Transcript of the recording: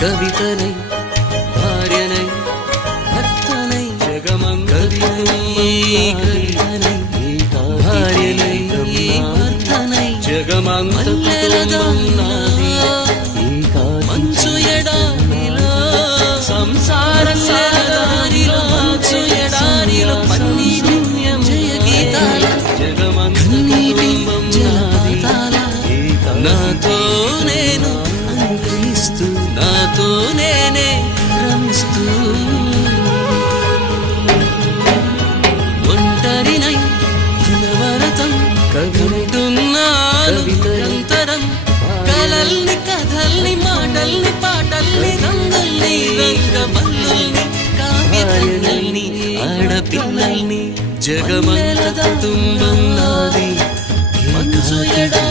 కవితనై భార్యనై భర్తనై జగమంగళనై కవితనై భార్యనై భర్తనై జగమంగళనై మంచు ఎడారిలో సంసార సాగరిలో మంచు ఎడారిలో పన్నీటి జయ గీతాల జగమంగళనై జలపాతాల నాతో నేను అందిస్తూ నాతో నేనే రమిస్తూ ఒంటరినై అనవరతం కవింటున్నాను నిరంతరం కలల్ని కథల్ని మాటల్ని పాటల్ని రంగుల్ని రంగమల్లుల్ని కావ్యకన్నుల్ని ఆడపిల్లల్ని జగమంత కుటుంబం నాది మంచు ఎడా